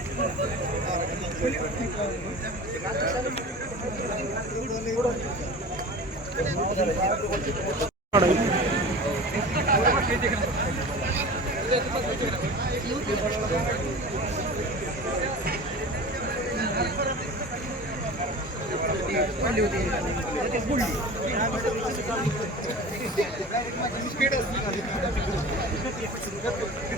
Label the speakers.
Speaker 1: алянов